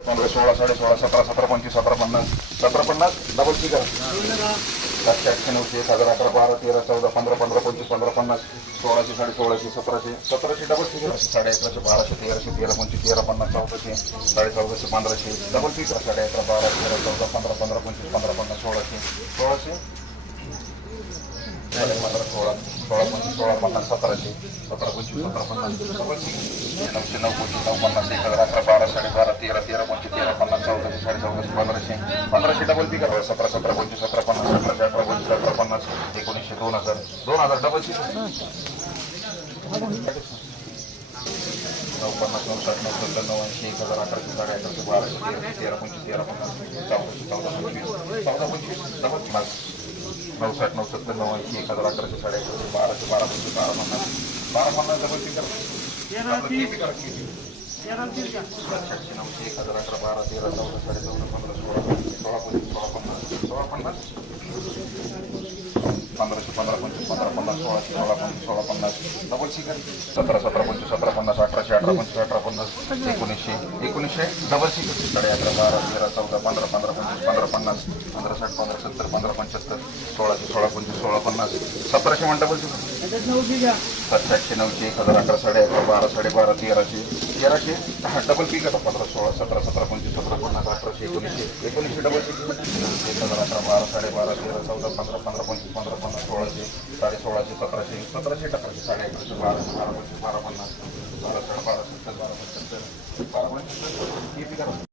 पंधरा सोळा साडे सोळा सतरा सतरा पंचवीस सतरा पन्नास सतरा पन्नास डबल फिगर सातशे आठशे नऊशे एक हजार अकरा बारा तेरा चौदा पंधरा पंधरा पंचवीस पंधरा पन्नास सोळाशे साडे सोळाशे सतराशे सतराशे डबल फिगर साडे अकराशे बाराशे तेराशे तेरा पंचवीस तेरा पन्नास चौदाशे साडे चौदाशे पंधराशे डबल फिगर साडे अकरा बारा तेरा चौदा पंधरा पंधरा पंचवीस पंधरा पन्नास सोळाशे सोळाशे. साडे पंधरा सोळा सोळा सोळा पन्नास सतराशे सतरा पंचवीस सतरा पन्नास डबल फिगर नऊशे नऊ पंचवीस नऊ पन्नास एक हजार अकरा बारा साडे बारा तेरा तेरा पंचवीस तेरा पन्नास चौदाशे साडे चौदाशे पंधराशे. पंधराशे डबल बी करा सतरा सतरा पंचवीस सतरा पन्नास अकराशे अकरा पंचवीस अकरा पन्नास एकोणीसशे दोन हजार. दोन हजार डबल पी नऊ पन्नास नऊ साठ नऊ सत्तर नऊ ऐंशी एक हजार अकराशे साडे अकराशे बाराशे तेराशे तेरा पंचवीस तेरा पन्नास चौदाशे चौदा पंचवीस. चौदा पंचवीस डबल नऊ साठ नऊ सत्तर नऊ ऐंशी एक हजार अकराशे साडे अकराशे बाराशे बारा पंचवीस बारा पन्नास बारा पन्नास डबल किती करा किती सातशे नऊशे एक हजार अकरा बारा तेरा चौदा साडे चौदा पंधरा सोळा सोळा पंचवीस सोळा पन्नास सोळा पन्नास पंधराशे पंधरा पंचवीस पंधरा पन्नास सोळाशे सोळा पंचवीस सोळा पन्नास डबल सिकर सतरा सतरा पंचवीस सतरा पन्नास अठराशे अठरा पंचवीस अठरा पन्नास एकोणीसशे एकोणीसशे डबल सिकर साडे अकरा बारा तेरा चौदा पंधरा पंधरा पंचवीस पंधरा पन्नास पंधरा साठ पंधरा सत्तर पंधरा पंच्याहत्तर सोळाशे सोळा पंचवीस सोळा पन्नास सतराशे वन डबल सिकर सातशे आठशे नऊशे एक हजार अकरा साडे अकरा बारा साडे बारा तेराशे तेराशे हा डबल पी आता पंधरा सोळा सतरा सतरा पंचवीस सतरा पन्नास अठराशे एकोणीसशे एकोणीसशे डबल पी एक हजार अकरा बारा साडे बारा तेरा चौदा पंधरा पंधरा पंचवीस पंधरा पन्नास सोळाशे साडे सोळाशे सतराशे सतराशे अकराशे साडे अकराशे बाराशे बारा पंचवीस बारा पन्नास बारा साडे बारा सत्तर बारा पंच्याहत्तर बारा पंच्याहत्तर हे पीक